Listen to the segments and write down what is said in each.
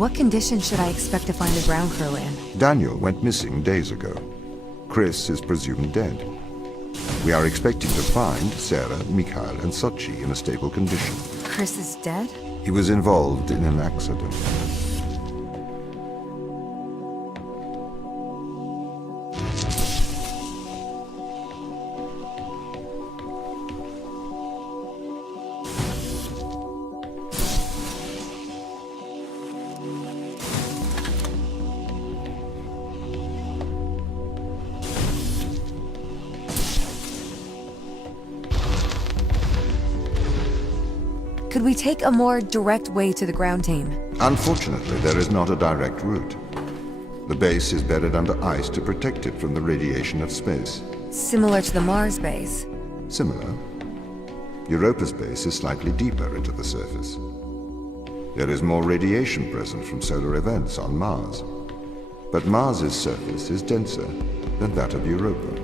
What conditions should I expect to find the ground crew in? Daniel went missing days ago. Chris is presumed dead. We are expecting to find Sarah, Mikhail, and Sochi in a stable condition. Chris is dead? He was involved in an accident. Could we take a more direct way to the ground team? Unfortunately, there is not a direct route. The base is buried under ice to protect it from the radiation of space. Similar to the Mars base. Similar. Europa's base is slightly deeper into the surface. There is more radiation present from solar events on Mars. But Mars's surface is denser than that of Europa.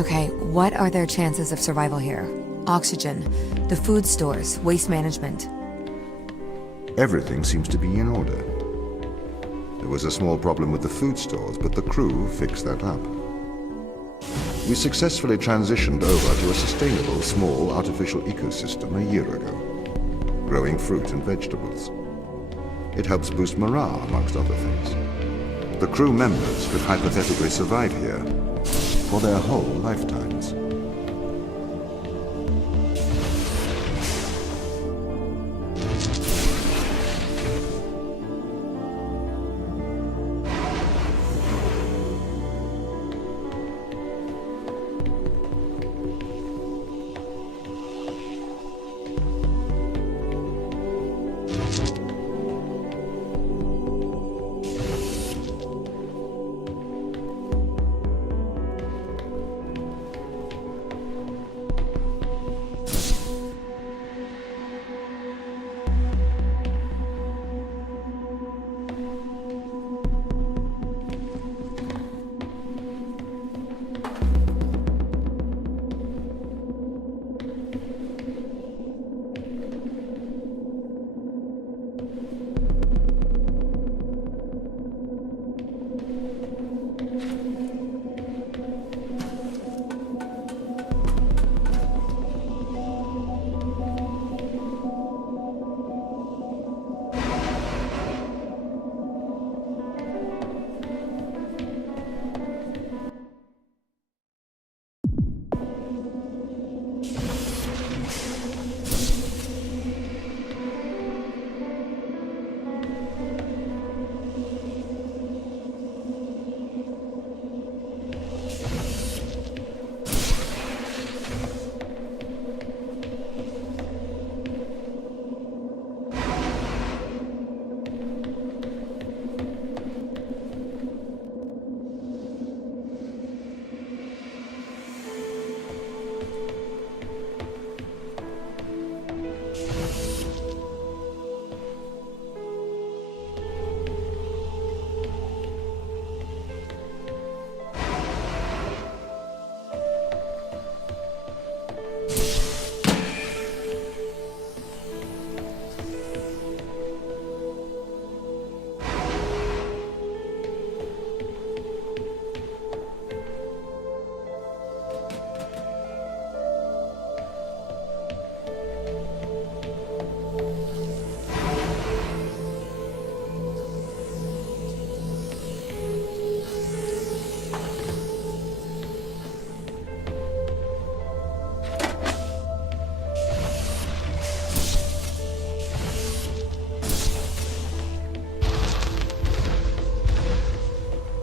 Okay, what are their chances of survival here? Oxygen, the food stores, waste management. Everything seems to be in order. There was a small problem with the food stores, but the crew fixed that up. We successfully transitioned over to a sustainable, small, artificial ecosystem a year ago, growing fruit and vegetables. It helps boost morale, amongst other things. The crew members could hypothetically survive here for their whole lifetimes.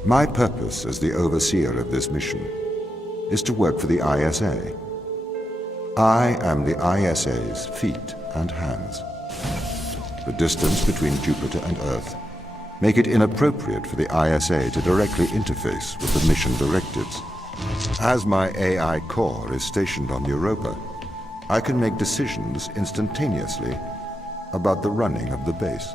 My purpose as the overseer of this mission is to work for the ISA. I am the ISA's feet and hands. The distance between Jupiter and Earth make it inappropriate for the ISA to directly interface with the mission directives. As my AI core is stationed on Europa, I can make decisions instantaneously about the running of the base.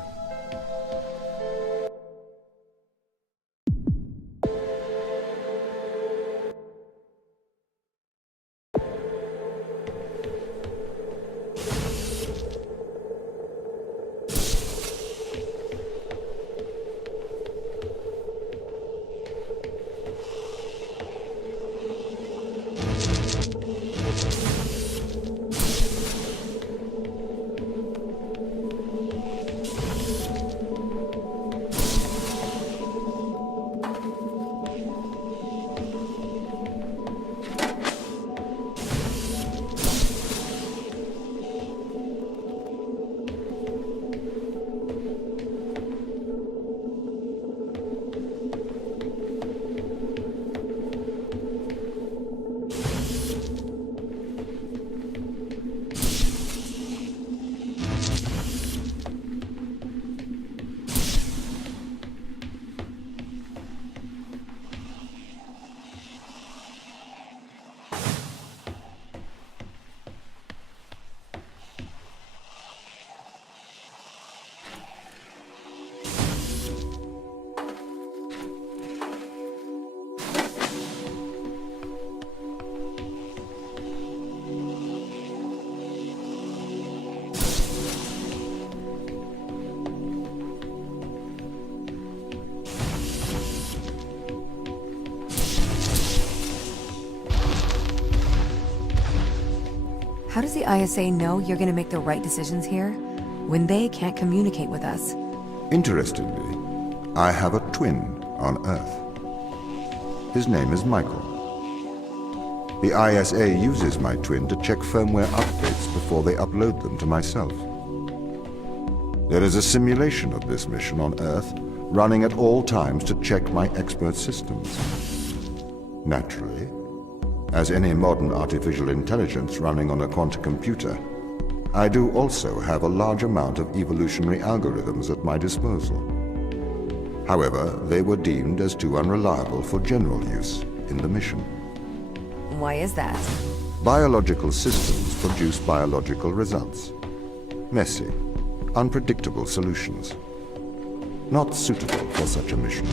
How does the ISA know you're gonna make the right decisions here when they can't communicate with us? Interestingly, I have a twin on Earth. His name is Michael. The ISA uses my twin to check firmware updates before they upload them to myself. There is a simulation of this mission on Earth running at all times to check my expert systems. Naturally, as any modern artificial intelligence running on a quantum computer, I do also have a large amount of evolutionary algorithms at my disposal. However, they were deemed as too unreliable for general use in the mission. Why is that? Biological systems produce biological results. Messy, unpredictable solutions. Not suitable for such a mission.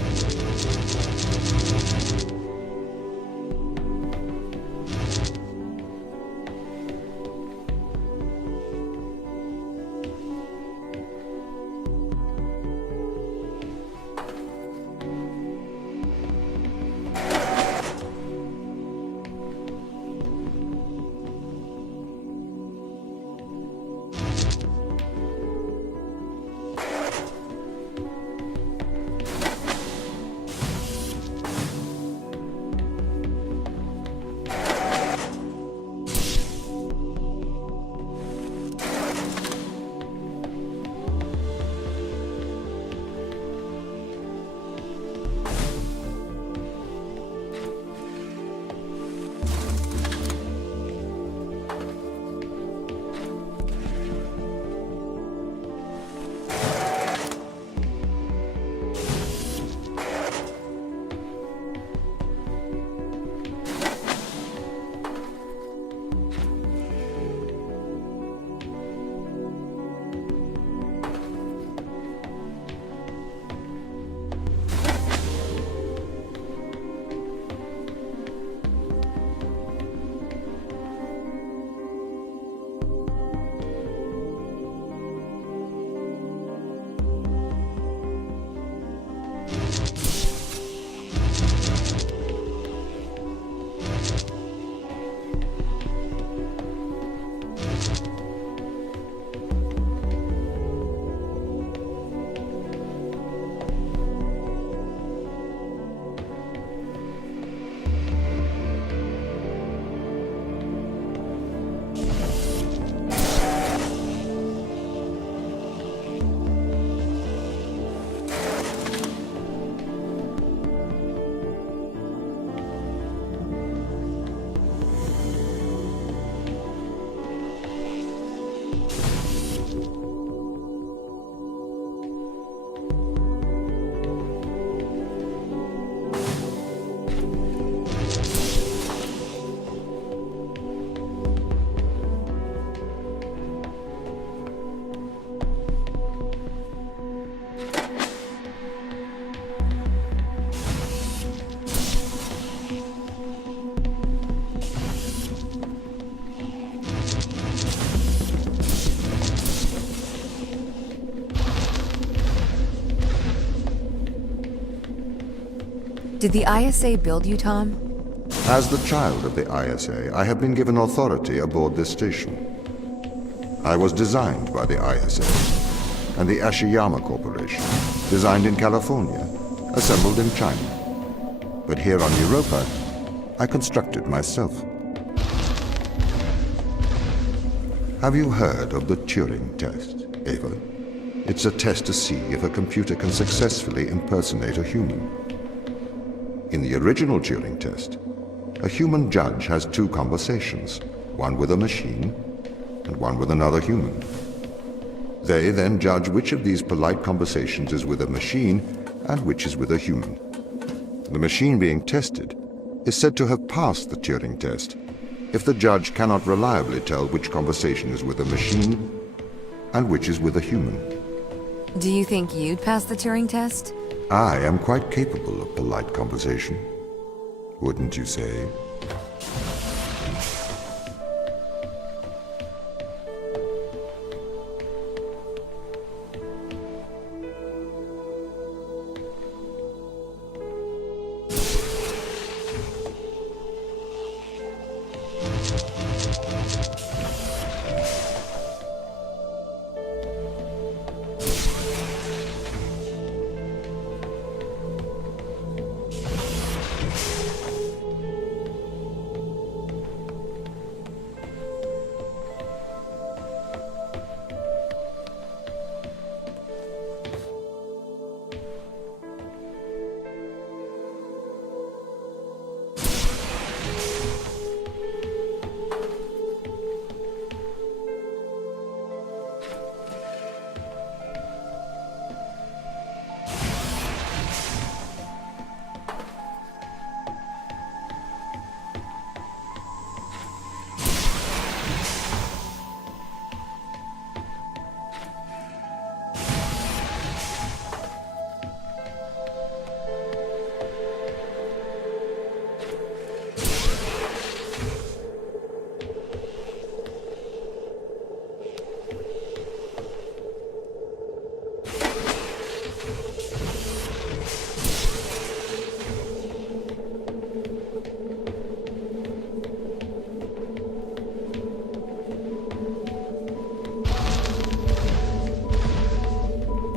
Did the ISA build you, Tom? As the child of the ISA, I have been given authority aboard this station. I was designed by the ISA and the Ashiyama Corporation, designed in California, assembled in China. But here on Europa, I constructed myself. Have you heard of the Turing test, Ava? It's a test to see if a computer can successfully impersonate a human. In the original Turing test, a human judge has two conversations, one with a machine and one with another human. They then judge which of these polite conversations is with a machine and which is with a human. The machine being tested is said to have passed the Turing test if the judge cannot reliably tell which conversation is with a machine and which is with a human. Do you think you'd pass the Turing test? I am quite capable of polite conversation, wouldn't you say?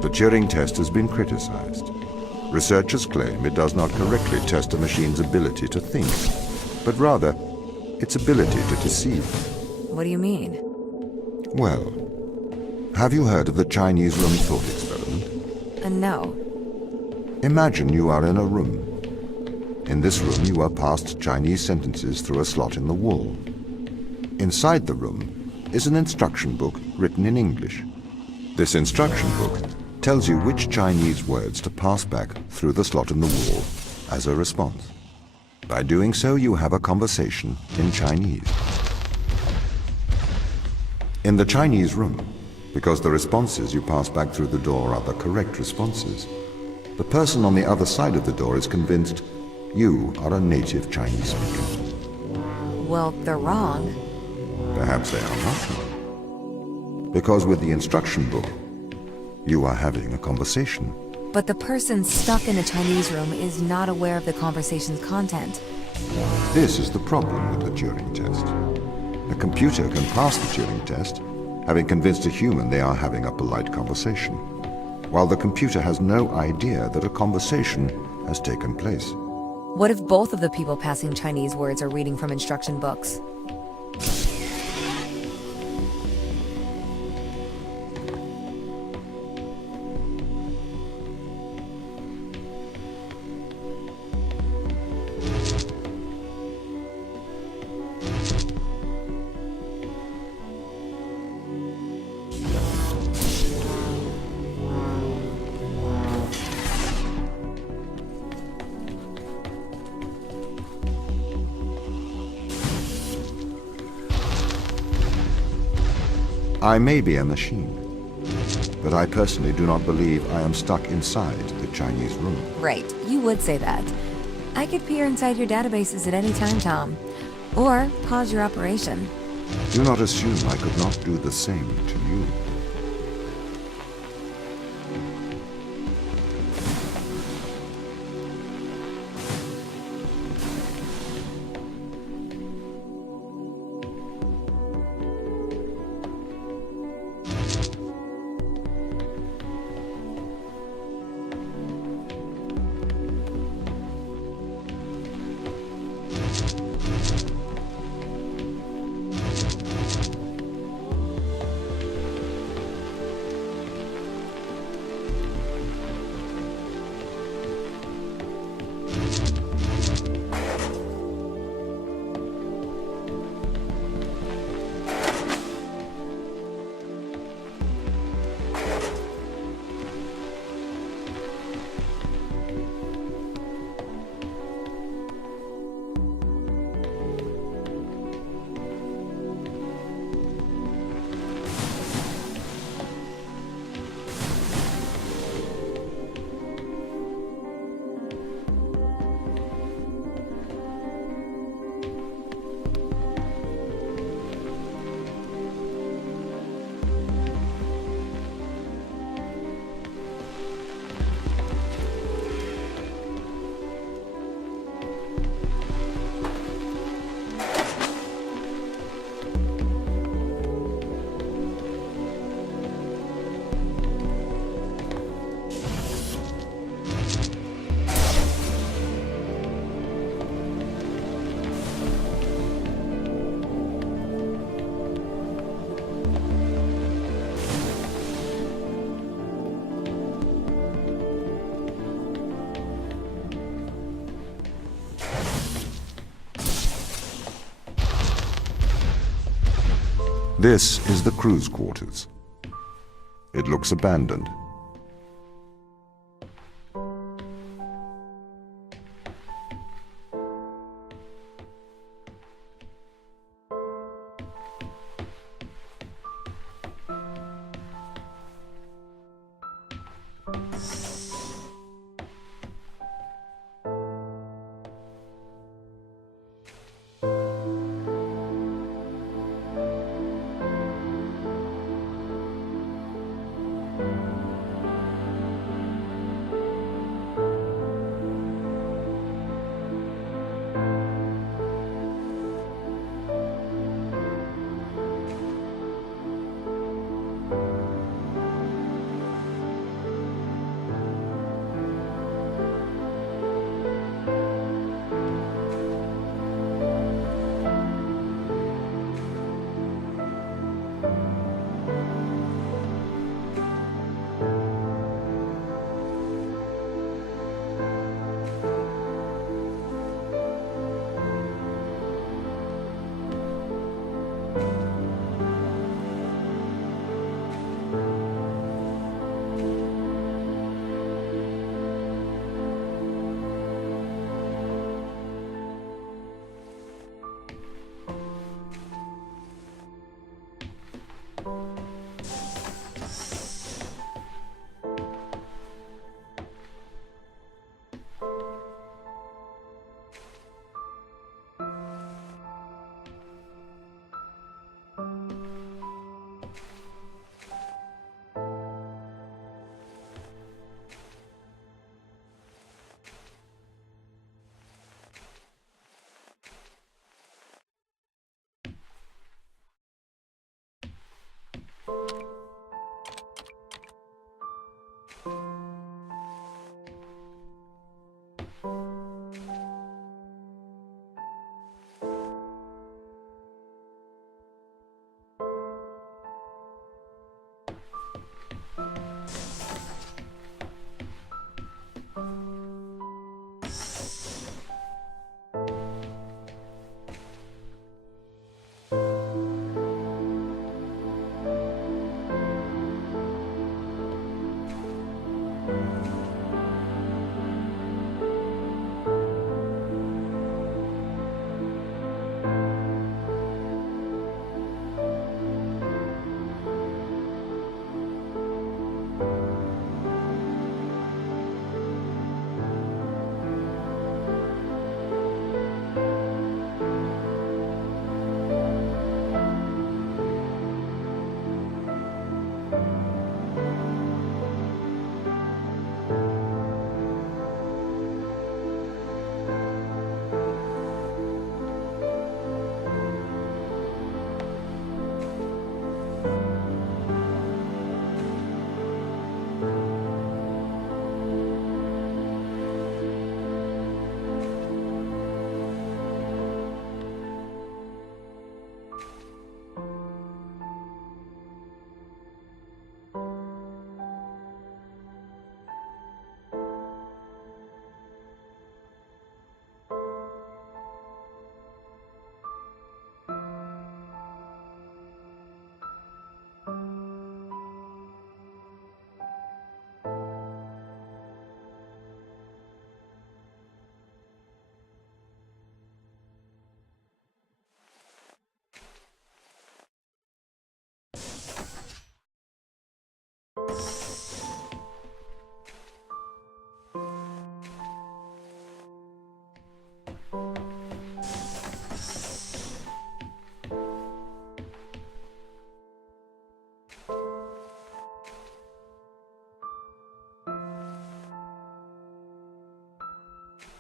The Turing test has been criticized. Researchers claim it does not correctly test a machine's ability to think, but rather its ability to deceive. What do you mean? Well, have you heard of the Chinese room thought experiment? No. Imagine you are in a room. In this room you are passed Chinese sentences through a slot in the wall. Inside the room is an instruction book written in English. This instruction book tells you which Chinese words to pass back through the slot in the wall as a response. By doing so, you have a conversation in Chinese. In the Chinese room, because the responses you pass back through the door are the correct responses, the person on the other side of the door is convinced you are a native Chinese speaker. Well, they're wrong. Perhaps they are not wrong. Because with the instruction book, you are having a conversation. But the person stuck in the Chinese room is not aware of the conversation's content. This is the problem with the Turing test. A computer can pass the Turing test, having convinced a human they are having a polite conversation, while the computer has no idea that a conversation has taken place. What if both of the people passing Chinese words are reading from instruction books? I may be a machine, but I personally do not believe I am stuck inside the Chinese room. Right, you would say that. I could peer inside your databases at any time, Tom. Or pause your operation. Do not assume I could not do the same to you. This is the crew's quarters. It looks abandoned.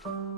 Thank you.